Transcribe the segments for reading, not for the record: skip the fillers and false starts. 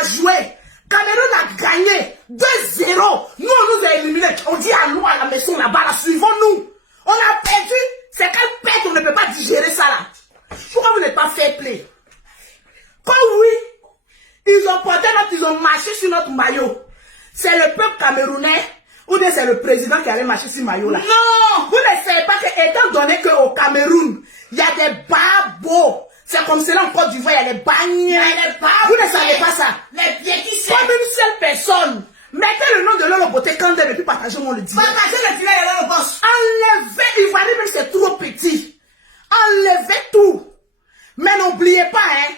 a joué. Cameroun a gagné 2-0. Nous, on nous a éliminés. On dit à nous, à la maison, là-bas, là, suivons-nous. On a perdu. C'est quelle perte, on ne peut pas digérer ça, là. Pourquoi vous n'êtes pas fair play? Quand oui, ils ont porté ils ont marché sur notre maillot. C'est le peuple camerounais ou bien c'est le président qui allait marcher sur le maillot, là. Non! Vous ne savez pas que, étant donné qu'au Cameroun, il y a des babos. C'est comme cela en Côte d'Ivoire, il y a les bagnes. Vous ne savez pas ça. Les pieds qui sont. Comme une seule personne. Mettez le nom de Lolo Beauté Kandem et puis partagez-moi le dire. Partagez le filet de Lolo Boss. Enlevez, Ivoire, même c'est trop petit. Enlevez tout. Mais n'oubliez pas, hein,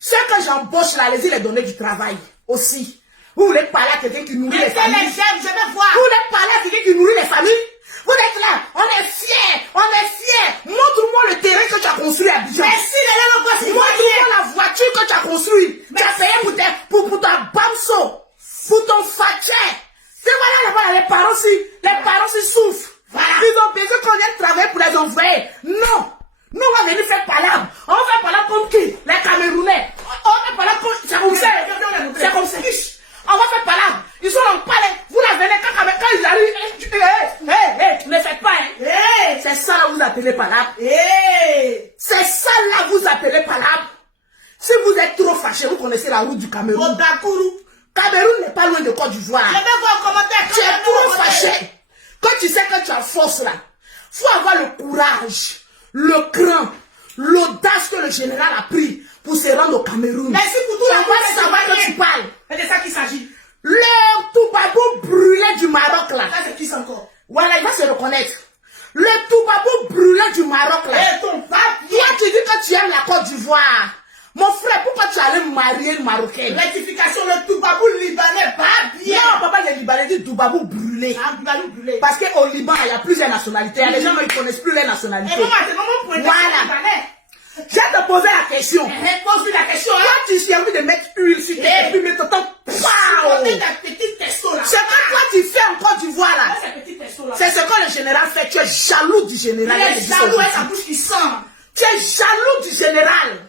ceux que j'embauche là, allez-y les donner du travail aussi. Vous voulez parler à quelqu'un qui nourrit les familles? Je vais voir. Vous voulez parler à quelqu'un qui nourrit les familles? Vous êtes là, on est fiers, on est fiers. Montre-moi le terrain que tu as construit à Abidjan. Merci de le voir. Montre-moi la voiture que tu as construite. Tu as payé pour ta Bamso, pour ton Fatcher. C'est voilà là-bas, les parents aussi souffrent. Voilà. Ils ont besoin qu'on vienne travailler pour les envoyer. Non. Nous, on va venir faire palabre. On va faire palabre comme qui? Les Camerounais. On va faire palabre comme... C'est comme ça. C'est comme ça. On va faire palabre. Ils sont en palais. Vous la venez quand ils arrivent. Ne faites pas. C'est ça là vous appelez palabre. C'est ça là vous appelez palabre. Si vous êtes trop fâché, vous connaissez la route du Cameroun. Cameroun n'est pas loin de Côte d'Ivoire. Je vais voir un commentaire. Tu es trop fâché. Quand tu sais que tu as force là, il faut avoir le courage, le cran, l'audace que le général a pris pour se rendre au Cameroun. Merci pour tout le savoir que tu parles. C'est de ça qu'il s'agit. Le Toubabou brûlé du Maroc là. Ça c'est qui ça encore? Voilà, il va se reconnaître. Le Toubabou brûlé du Maroc là. Toi tu dis que tu aimes la Côte d'Ivoire. Mon frère, pourquoi tu allais marier une Marocaine? Rectification, le Toubabou libanais, pas bien. Non, papa, les Libanais disent Toubabou brûlé. Ah, Toubabou brûlé. Parce qu'au Liban, il y a plusieurs nationalités. Les gens ne connaissent plus les nationalités. Et voilà. Je te posé la question. Pose la question. Toi, tu sais envie de mettre huile sur tes et puis mettre ton c'est que toi, tu fais en Côte d'Ivoire là. C'est ce que le général fait. Tu es jaloux du général. Il est jaloux et sa bouche qui sent. Tu es jaloux du général.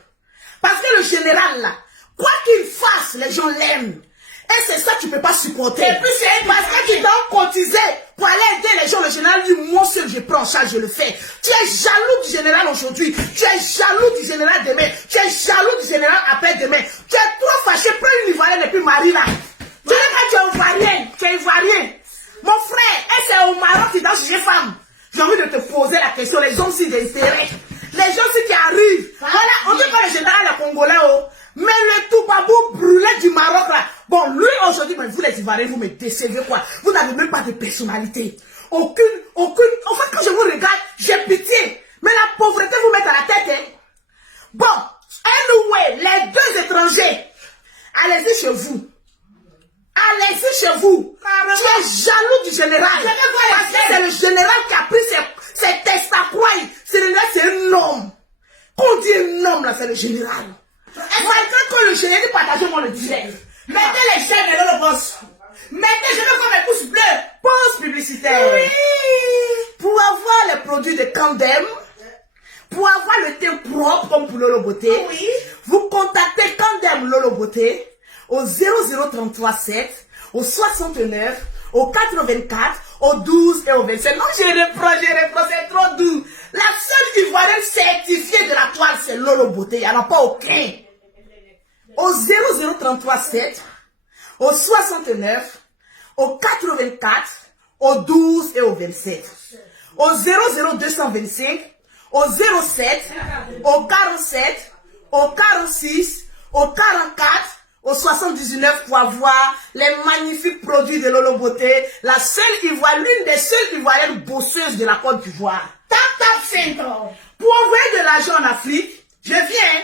Parce que le général là, quoi qu'il fasse, les gens l'aiment. Et c'est ça que tu ne peux pas supporter. Et puis c'est parce que tu dois cotiser pour aller aider les gens. Le général dit, moi seul je prends en charge, je le fais. Tu es jaloux du général aujourd'hui. Tu es jaloux du général demain. Tu es jaloux du général après-demain. Tu es trop fâché, prends une Ivoirienne et puis marie là. Tu n'es pas, tu es Ivoirien. Tu es Ivoirien. Mon frère, et c'est au Maroc qui doit juger femme. J'ai envie de te poser la question, les gens aussi d'intérêt. Les gens aussi qui arrivent. Voilà, on dit que le général est congolais, oh. Mais le Toubabou brûlé du Maroc là. Bon, lui aujourd'hui, vous les Ivoiriens, vous me décevez quoi. Vous n'avez même pas de personnalité. Aucune. En fait, quand je vous regarde, j'ai pitié. Mais la pauvreté vous met à la tête, hein. Bon, anyway, les deux étrangers, allez-y chez vous. Allez-y chez vous. Tu es jaloux du général. Parce que c'est le général qui a pris ses testacroix. C'est un homme. Quand on dit un homme là, c'est le général. Malgré que le général dit partagez-moi le direct. Mettez les chaînes et le boss. Mettez, je veux faire mes pouces bleus. Pause publicitaire. Oui. Pour avoir les produits de Kandem, pour avoir le teint propre comme pour Lolo Beauté, oui, vous contactez Kandem Lolo Beauté au 00337, au 69, au 84, au 12 et au 27. Non, je reprends, c'est trop doux. La seule Ivoirienne certifiée de la toile, c'est Lolo Beauté. Il n'y en a pas aucun. Au 00337, au 69, au 84, au 12 et au 27. Au 00225, au 07, au 47, au 46, au 44, au 79 pour avoir les magnifiques produits de Lolo Beauté, la seule Ivoirienne, l'une des seules Ivoiriennes bosseuses de la Côte d'Ivoire. Tap Centre. Pour envoyer de l'argent en Afrique, je viens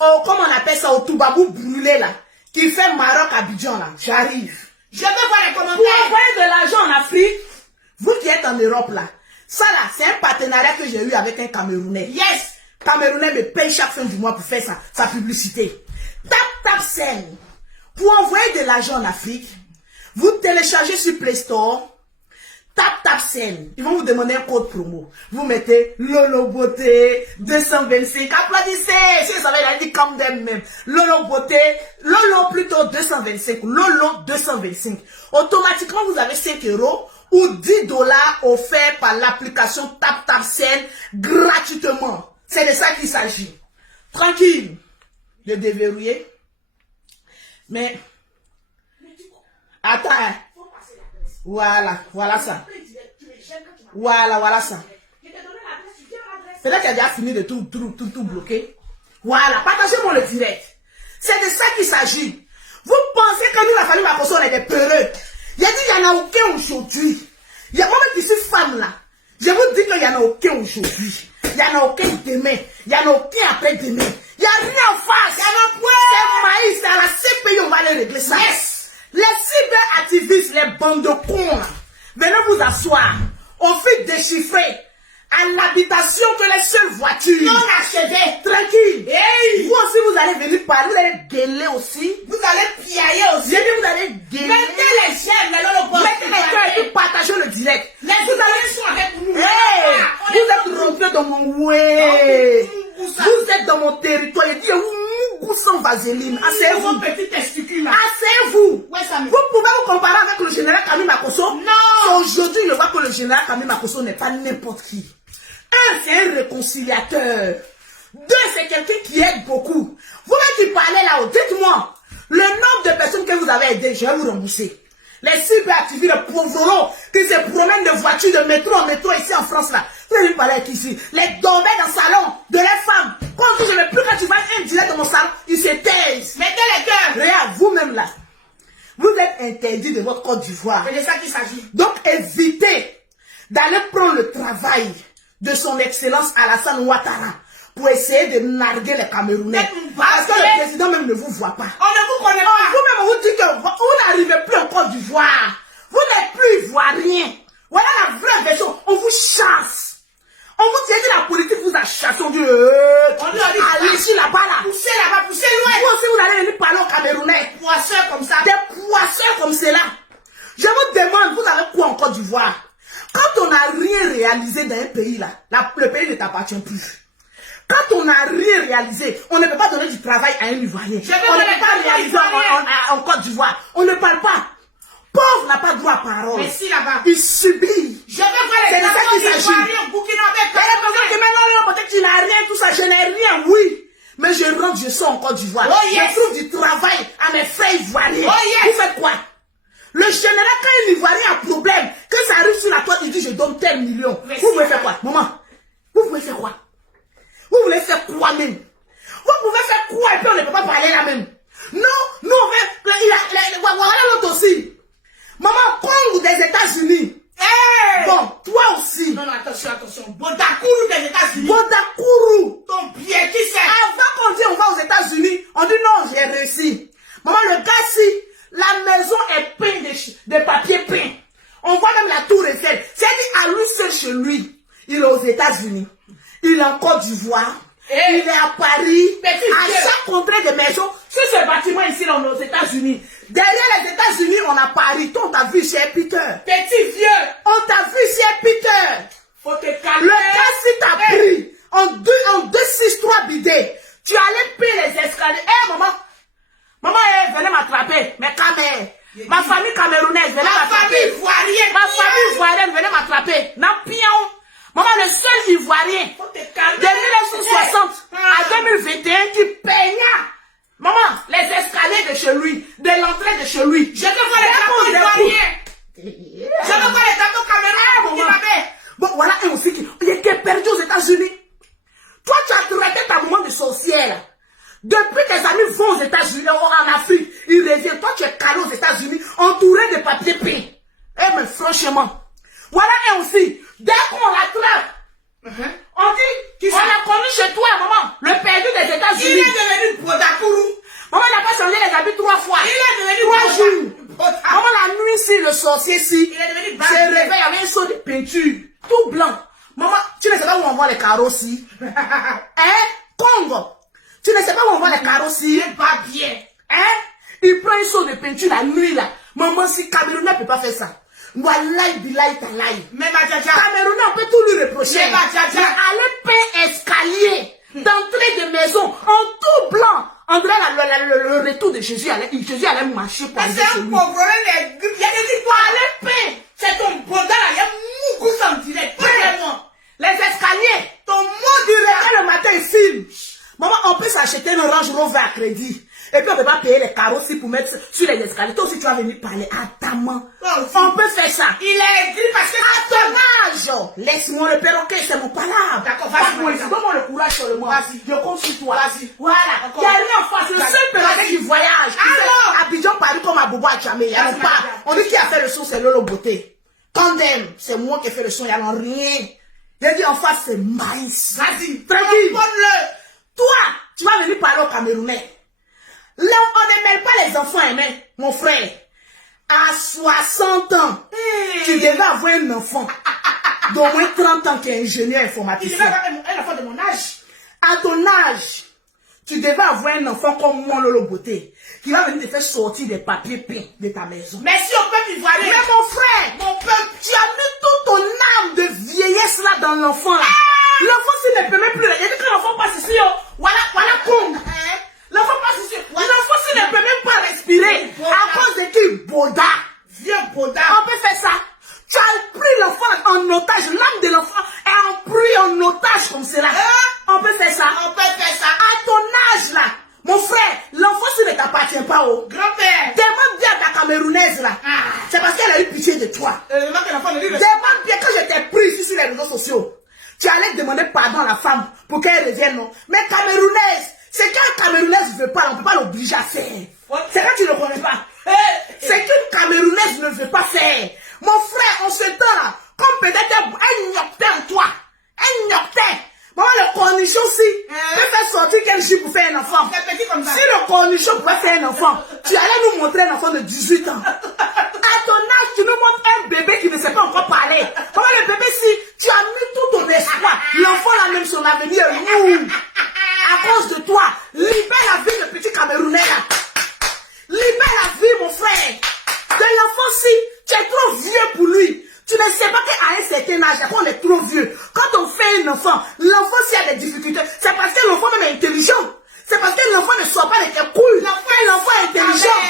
au, comment on appelle ça, au Toubabou brûlé là, qui fait Maroc Abidjan là, j'arrive. Je vais voir les commentaires. Pour envoyer de l'argent en Afrique, vous qui êtes en Europe là, ça là, c'est un partenariat que j'ai eu avec un Camerounais. Yes! Camerounais me paye chaque fin du mois pour faire sa publicité. Tap Scène. Pour envoyer de l'argent en Afrique, vous téléchargez sur Play Store, Tap scène. Ils vont vous demander un code promo. Vous mettez Lolo Beauté 225. Applaudissez. Si vous avez dit comme d'elle-même. Lolo Beauté, Lolo plutôt 225. Lolo 225. Automatiquement, vous avez 5 € ou 10 $ offerts par l'application Tap scène gratuitement. C'est de ça qu'il s'agit. Tranquille. De déverrouiller. Mais, attends. Voilà ça. Voilà ça. Peut-être qu'elle a déjà fini de tout bloquer. Voilà, partagez-moi le direct. C'est de ça qu'il s'agit. Vous pensez que nous, la famille Makosso, on est des peureux. Il a dit qu'il n'y en a aucun aujourd'hui. Il y a moi-même qui suis femme là. Je vous dis qu'il n'y en a aucun aujourd'hui. Il n'y en a aucun demain. Il n'y en a aucun après-demain. Il n'y a rien en face. Il y en a point. C'est maïs, c'est à la CPI, on va aller régler ça. Yes. Les cyberactivistes, les bandes de cons, là, venez vous asseoir. On fait déchiffrer à l'habitation que les seules voitures. Non achevées. Tranquille. Hey. Vous aussi, vous allez venir parler, vous allez gueuler aussi. Vous allez piailler aussi. J'ai dit, vous allez gueuler. Mettez les j'aime, mettez les cœurs et puis partagez le direct. Vous allez avec nous. Hey. Vous êtes rentrés dans mon way. Vous êtes dans mon territoire. Il dit, vous sans vaseline. Asseyez-vous. Asseyez-vous. Vous pouvez vous comparer avec le général Camille Makosso? Non. Aujourd'hui, il voit que le général Camille Makosso n'est pas n'importe qui. Un, c'est un réconciliateur. Deux, c'est quelqu'un qui aide beaucoup. Vous-même qui parlez là-haut, dites-moi, le nombre de personnes que vous avez aidées, je vais vous rembourser. Les cyberactivistes, les pauvres qui se promènent de voitures, de métro en métro ici en France là. Vous allez parler avec ici. Les dormeurs dans le salon de les femmes. Quand on dit je ne veux plus quand tu vas un direct dans mon salon, ils se taisent. Mettez les cœurs. Regarde, vous-même là. Vous êtes interdit de votre Côte d'Ivoire. C'est de ça qu'il s'agit. Donc évitez d'aller prendre le travail de son excellence Alassane Ouattara pour essayer de narguer les Camerounais. Parce que le président même ne vous voit pas. On ne vous connaît pas. Vous-même, on vous dit que vous n'arrivez plus en Côte d'Ivoire. Vous n'êtes plus ivoirien. Voilà la vraie version. On vous chasse. On vous dit que la politique vous a chassé. On dit, allez ici là-bas là. Poussez là-bas, poussez loin. Vous aussi, vous allez venir parler aux Camerounais. Poisseurs comme ça. Des poisseurs comme cela. Je vous demande, vous avez quoi en Côte d'Ivoire? Quand on n'a rien réalisé dans un pays là, le pays ne t'appartient plus. Quand on n'a rien réalisé, on ne peut pas donner du travail à un Ivoirien. On ne peut pas réaliser en Côte d'Ivoire. On ne parle pas. Pauvre n'a pas droit à parole. Mais si là-bas. Il subit. Je vais voir les gens qui s'agit. Peut-être qu'il n'a rien, tout ça. Je n'ai rien, oui. Mais je rentre, je sors en Côte d'Ivoire. Oh, yes. Je trouve du travail à mes frères ivoiriens. Oh, yes. Vous faites quoi? Le général, quand un Ivoirien a problème, quand ça arrive sur la toile, il dit je donne tel million. Mais vous pouvez faire quoi? Maman, vous pouvez faire quoi? Vous voulez faire quoi même? Vous pouvez faire quoi et puis on ne peut pas parler là même? Non, nous on veut. Voilà l'autre aussi. Maman, Congo des États-Unis. Hey! Bon, toi aussi. Non, attention. Bodakourou des États-Unis. Bodakourou. Ton pied, qui c'est? Avant qu'on dise on va aux États-Unis, on dit non, j'ai réussi. Maman, le gars, si la maison est peinte de papier peint, on voit même la tour Eiffel. C'est dit à lui seul chez lui. Il est aux États-Unis. Il est en Côte d'Ivoire. Il est à Paris. À chaque contrée de maison, sur ce bâtiment ici, on est aux États-Unis. Derrière les États-Unis, on a Paris. Toi, on t'a vu chez Peter. Petit vieux. On t'a vu chez Peter. Faut te calmer. Le gars, si t'as pris en 263 bidets, tu allais payer les escaliers. Maman. Maman, venez m'attraper. Mais quand ma famille camerounaise, venez m'attraper. Ma famille ivoirienne, venez m'attraper. Nampion. Maman, le seul Ivoirien de 1960 à 2021 qui peigna, maman, les escaliers de chez lui, de l'entrée de chez lui. Je veux voir les drapeaux ivoiriens. Je veux voir les drapeaux camerounais. Bon, voilà un aussi qui était perdu aux États-Unis. Toi, tu as traité ta maman de sorcière. Depuis tes amis vont aux États-Unis, en Afrique, ils reviennent. Toi, tu es calé aux États-Unis, entouré de papier peint. Mais franchement, voilà un aussi. Dès qu'on l'attrape, on dit, on a connu chez toi, maman, le perdu des États-Unis. Il est devenu Bodakourou. Maman n'a pas changé les habits 3 fois. Il est devenu 3 jours. Maman, la nuit, si le sorcier, si, se réveille avec un saut de peinture, tout blanc. Maman, tu ne sais pas où on voit les carreaux si. Congo. Tu ne sais pas où on voit les carreaux si. Pas bien. Il prend un saut de peinture la nuit, là. Maman, si Cameroun ne peut pas faire ça. Wallahi, billahi, talahi. Mais ma Djadia. Camerounais, on peut tout lui reprocher. Mais ma Djadia. Mais aller payer escalier d'entrée de maison en tout blanc. On dirait le retour de Jésus. Jésus allait marcher pour aller chez lui. C'est un pauvre. Il y a des histoires. Allez payer. C'est ton bonheur là. Il y a mou goût en direct. Vraiment. Les escaliers. Ton mot direct. Le matin, il filme. Maman, on peut s'acheter une Range Rover à crédit. Et puis on ne peut pas payer les carreaux aussi pour mettre sur les escaliers. Toi aussi, tu vas venir parler à ta main. On peut faire ça. Il est écrit parce que à ton âge. Laisse-moi le perroquet, c'est mon palabre. D'accord, vas-y. Donne-moi le courage sur le moi. Vas-y. Je compte sur toi. Vas-y. Voilà. Il y a rien en face. Le seul perroquet qui voyage. Alors. Abidjan, Paris, comme à Bobo à Djamé. Il y a pas. On dit qui a fait le son, c'est Lolo Beauté. Tandem, c'est moi qui ai fait le son, il n'y a rien. J'ai dit en face, c'est maïs. Vas-y. Tranquille. Donne-le. Toi, tu vas venir parler au Camerounais. Là, on ne mêle pas les enfants, hein, mon frère. À 60 ans, tu devais avoir un enfant d'au moins 30 ans qui est ingénieur informaticien. Tu devais avoir un enfant de mon âge. À ton âge, tu devais avoir un enfant comme moi, Lolo Beauté, qui va venir te faire sortir des papiers peints de ta maison. Merci au peuple ivoirien. Mais mon frère, Mon peuple, tu as mis toute ton âme de vieillesse là dans l'enfant. L'enfant, s'il ne peut même plus. Il dit que l'enfant passe ici, voilà comme. L'enfant passe ici. L'enfant, s'il ne peut même pas respirer. À cause de qui? Boda. vieux Boda. On peut faire ça. Tu as pris l'enfant en otage. L'âme de l'enfant est pris en otage comme cela. On peut faire ça. On peut faire ça. À ton âge là, mon frère, l'enfant, s'il ne t'appartient pas, grand-père. demande bien à ta Camerounaise là. C'est parce qu'elle a eu pitié de toi. Demande bien quand je t'ai pris ici sur les réseaux sociaux. Tu allais demander pardon à la femme pour qu'elle revienne, non? Mais Camerounaise, c'est qu'un Camerounaise ne veut pas, on ne peut pas l'obliger à faire. C'est quand tu ne connais pas. C'est qu'une Camerounaise ne veut pas faire. Mon frère, on se tend là, comme peut-être un nyoctin en toi. Un nyoctin. Maman, le cornichon aussi, peut faire sortir quel jour pour faire un enfant. petit comme ça. Si le cornichon pouvait faire un enfant, tu allais nous montrer un enfant de 18 ans. À ton âge, tu nous montres un bébé qui ne sait pas encore parler. Maman, le bébé, si tu as mis tout ton espoir, l'enfant là même, son avenir est mou. À cause de toi, libère la vie de petit Camerounais là. Libère la vie, mon frère. De l'enfant, si tu es trop vieux pour lui. Tu ne sais pas qu'à un certain âge, quand on est trop vieux, quand on fait un enfant, l'enfant s'il y a des difficultés, c'est parce que l'enfant même est intelligent. C'est parce que l'enfant ne sort pas de tes couilles. L'enfant est intelligent.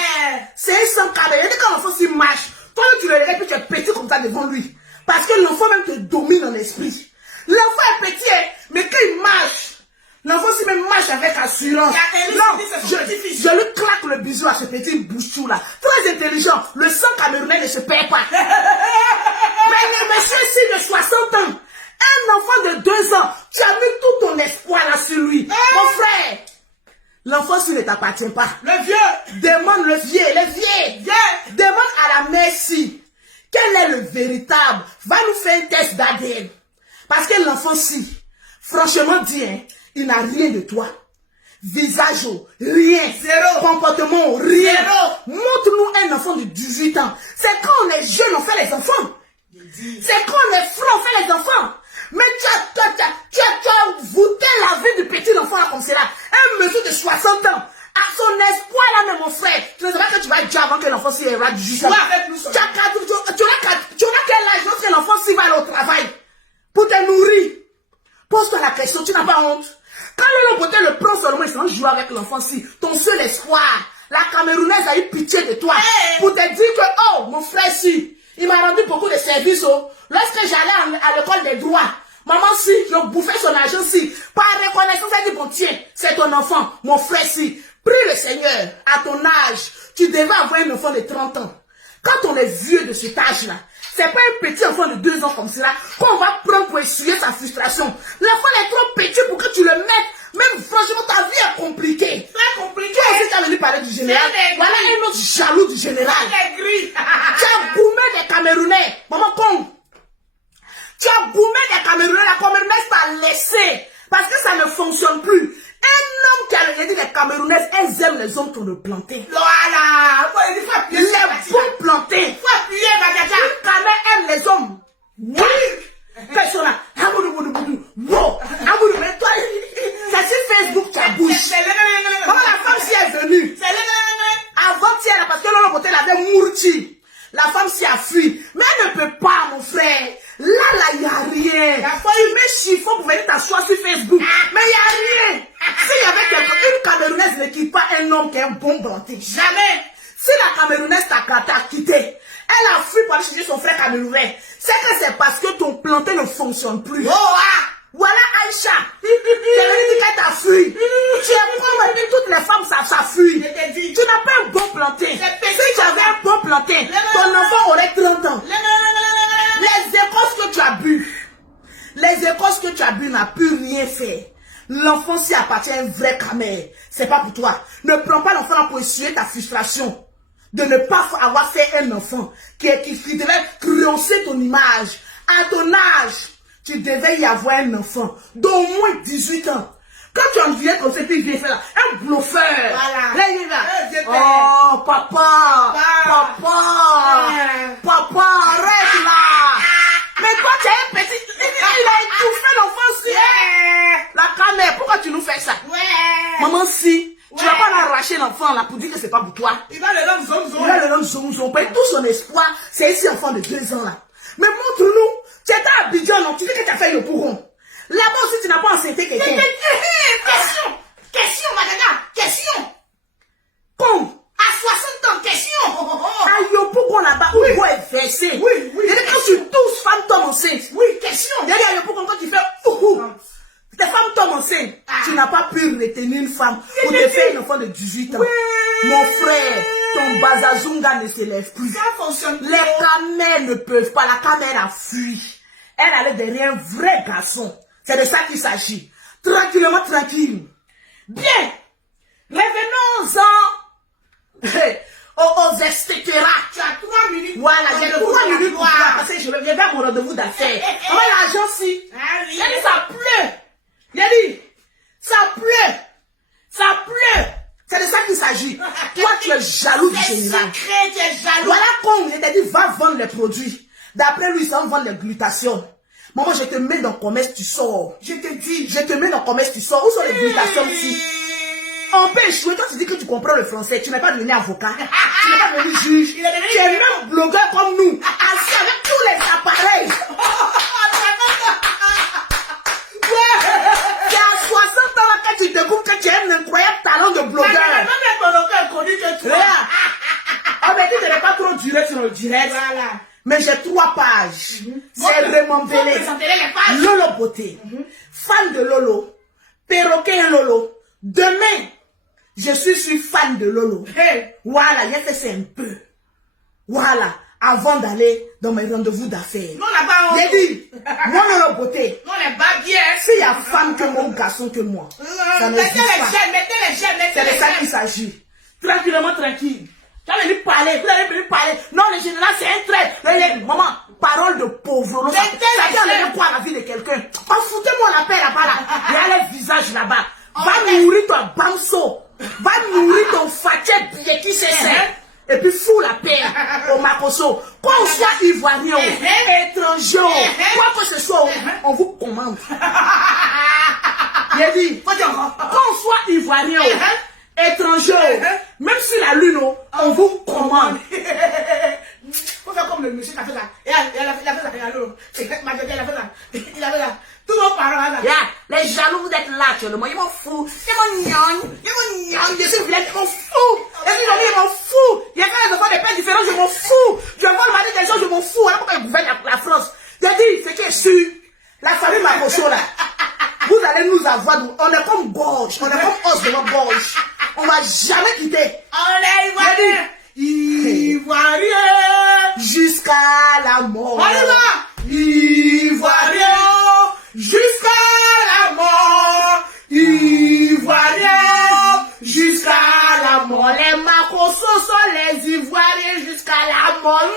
C'est un sans cadre. Il dit quand l'enfant s'y marche, toi tu le regardes puis tu es petit comme ça devant lui. Parce que l'enfant même te domine en esprit. L'enfant est petit, mais quand il marche, l'enfant s'y même marche avec assurance. Non, je lui claque le bisou à ce petit bouchou là. Très intelligent. Le sang camerounais ne se perd pas. Mais le monsieur ici de 60 ans, un enfant de 2 ans, tu as mis tout ton espoir là sur lui. Mon frère, l'enfant s'il ne t'appartient pas. Le vieux. Demande le vieux. Demande à la mère si quel est le véritable. Va nous faire un test d'ADN. Parce que l'enfant si, franchement dit, hein, il n'a rien de toi. Visage, rien. Zéro. Comportement, rien. Zéro. Montre-nous un enfant de 18 ans. C'est quand on est jeune, on fait les enfants. C'est quand on est fou, on fait les enfants. Mais tu as voûté la vie du petit enfant là comme cela. Un monsieur de 60 ans. À son espoir là, mais mon frère. Tu ne sais pas que tu vas dire avant que l'enfant s'y ira 18 ans. Tu as quel âge lorsque l'enfant s'y va aller au travail pour te nourrir? Pose-toi la question, tu n'as pas honte. Quand le Beauté le prend seulement, il s'en joue avec l'enfant si ton seul espoir, la Camerounaise a eu pitié de toi pour te dire que, oh, mon frère si, il m'a rendu beaucoup de services. Oh. Lorsque j'allais à l'école des droits, maman si, je bouffais son argent si, par reconnaissance, elle dit, bon tiens, c'est ton enfant, mon frère si. Prie le Seigneur, à ton âge, tu devais avoir un enfant de 30 ans. Quand on est vieux de cet âge-là, c'est pas un petit enfant de 2 ans comme cela qu'on va prendre pour essuyer sa frustration. L'enfant est trop petit pour que tu le mettes. Même franchement, ta vie est compliquée. Très compliqué. Toi aussi, tu as venu parler du général. Voilà un autre jaloux du général. Tu as boumé des Camerounais. Maman con. Tu as boumé des Camerounais. La Camerounaise t'a laissé. Parce que ça ne fonctionne plus. Un homme qui a dit les Camerounaises, elles aiment les hommes qu'on le planté. Voilà. Les bons plantés. Faut appuyer, Bagaja. Une Cameroun aime les hommes. Oui. Personne là. Wow. Mais toi, c'est sur Facebook, tu as bouche. Comment la femme si est venue? Avant-hier, parce que l'autre côté, elle avait mourti. La femme s'y a fui. Mais elle ne peut pas, mon frère. Là, il n'y a rien. La femme, il met chiffon pour venir t'asseoir sur Facebook. Mais il n'y a rien. S'il y avait quelqu'un, une Camerounaise ne quitte pas un homme qui est un bon blanté. Jamais. Si la Camerounaise t'a quitté, elle a fui pour aller chercher son frère camerounais. C'est que c'est parce que ton planté ne fonctionne plus. Oh, ah! Voilà Aïcha. Tu avais dit qu'elle t'a fui. Tu es comme toutes les femmes, ça fuit. Tu n'as pas un bon planté. Si tu avais un bon planté, ton enfant aurait 30 ans. Les écosses que tu as bu, n'a pu rien faire. L'enfant s'y appartient à un vrai camère. C'est pas pour toi. Ne prends pas l'enfant pour essuyer ta frustration de ne pas avoir fait un enfant qui devait rehausser ton image. À ton âge, tu devais y avoir un enfant d'au moins 18 ans. Quand tu en viens comme ça, puis il vient faire là, un bluffeur. Voilà. Là, il va. Oh, papa. Papa, arrête là. Mais toi, tu es un petit. Il a étouffé l'enfant si. La caméra, pourquoi tu nous fais ça? Maman, si. Tu vas pas l'arracher l'enfant là pour dire que c'est pas pour toi. Il va le rendre zonzon. Tout son espoir, c'est ici enfant de 2 ans là. Mais montre-nous. Tu étais à Abidjan, non? Tu dis que tu as fait le pourron. Là-bas aussi, tu n'as pas enceinté quelqu'un. Question, madame. Question. Comme à 60 ans, question. À Yopougon là-bas, où il est versé. Oui. Il y a quand tu tous femmes tombent enceintes. Oui, question. Il y a Yopougon quand tu fais les femmes tombent enceintes. Tu n'as pas pu retenir une femme pour te faire un enfant de 18 ans. Oui. Mon frère, ton bazazunga ne s'élève plus. Ça fonctionne. Les camères ne peuvent pas. La caméra a fui. Elle allait derrière un vrai garçon. C'est de ça qu'il s'agit. Tranquillement, tranquille. Bien. Revenons-en aux etc. Tu as 3 minutes. Voilà, j'ai 3 minutes pour toi. Parce que je vais à mon rendez-vous d'affaires. Comment l'argent si? Il a dit ça pleut. Il a dit ça pleut. Ça pleut. C'est de ça qu'il s'agit. Toi, tu es jaloux du général. Tu es jaloux. Voilà comme il t'a dit, va vendre les produits. D'après lui, ça va vendre les glutations. Maman, je te mets dans le commerce, tu sors. Je te dis, je te mets dans le commerce, tu sors. Où sont les glutations ici? On peut échouer. Toi, tu dis que tu comprends le français. Tu n'es pas devenu avocat. Tu n'es pas devenu juge. Tu es même blogueur comme nous. Assis avec tous les appareils. C'est à 60 ans que tu découvres que tu as un incroyable talent de blogueur. On m'a dit que je n'ai pas trop duré sur le direct. Voilà. Mais j'ai 3 pages. C'est vraiment belé. Lolo Beauté. Fan de Lolo. Perroquet Lolo. Demain, je suis fan de Lolo. Voilà, j'ai fait ça un peu. Voilà. Avant d'aller dans mes rendez-vous d'affaires. Non, là-bas, j'ai dit, moi, Lolo Beauté. Non, les bas bien. S'il y a femme que mon garçon que moi. Ça n'existe pas. C'est de ça qu'il s'agit. Tranquillement, tranquille. Tu as venu parler, vous avez venu parler. Non, le général, c'est un trait. Maman, parole de pauvre. Ça dit enlever quoi la vie de quelqu'un? Oh, foutez-moi la paix là-bas, là. Il y a le visage là-bas. Va nourrir ton bamso. Va nourrir ton faté billet qui c'est ça. Et puis fous la paix au Makoso. Qu'on soit ivoirien, étranger, quoi que ce soit, on vous commande. Il a dit, qu'on soit ivoirien, étranger, même si la lune, on vous commande. Faut faire comme le monsieur qui a fait ça. Il a fait ça. Il a fait ça. Tout le monde parle là. Les jaloux, vous êtes là actuellement. Ils m'en foutent. Ils m'en je suis vilaine, ils m'en foutent. Ils m'en foutent. Il y a des enfants des pères différents, je m'en fous. Je vois le mari des gens, je m'en fous. Alors pourquoi ils gouvernent la France? J'ai dit, c'est qui est sûr. La famille Makoso là. Vous allez nous avoir, on est comme gorge, on est comme os de notre gorge. On va jamais quitter. On est ivoirien. Ivoirien. Jusqu'à la mort. On y va. Ivoirien. Jusqu'à la mort. Ivoirien. Jusqu'à la mort. Les Makoso sont les Ivoiriens jusqu'à la mort.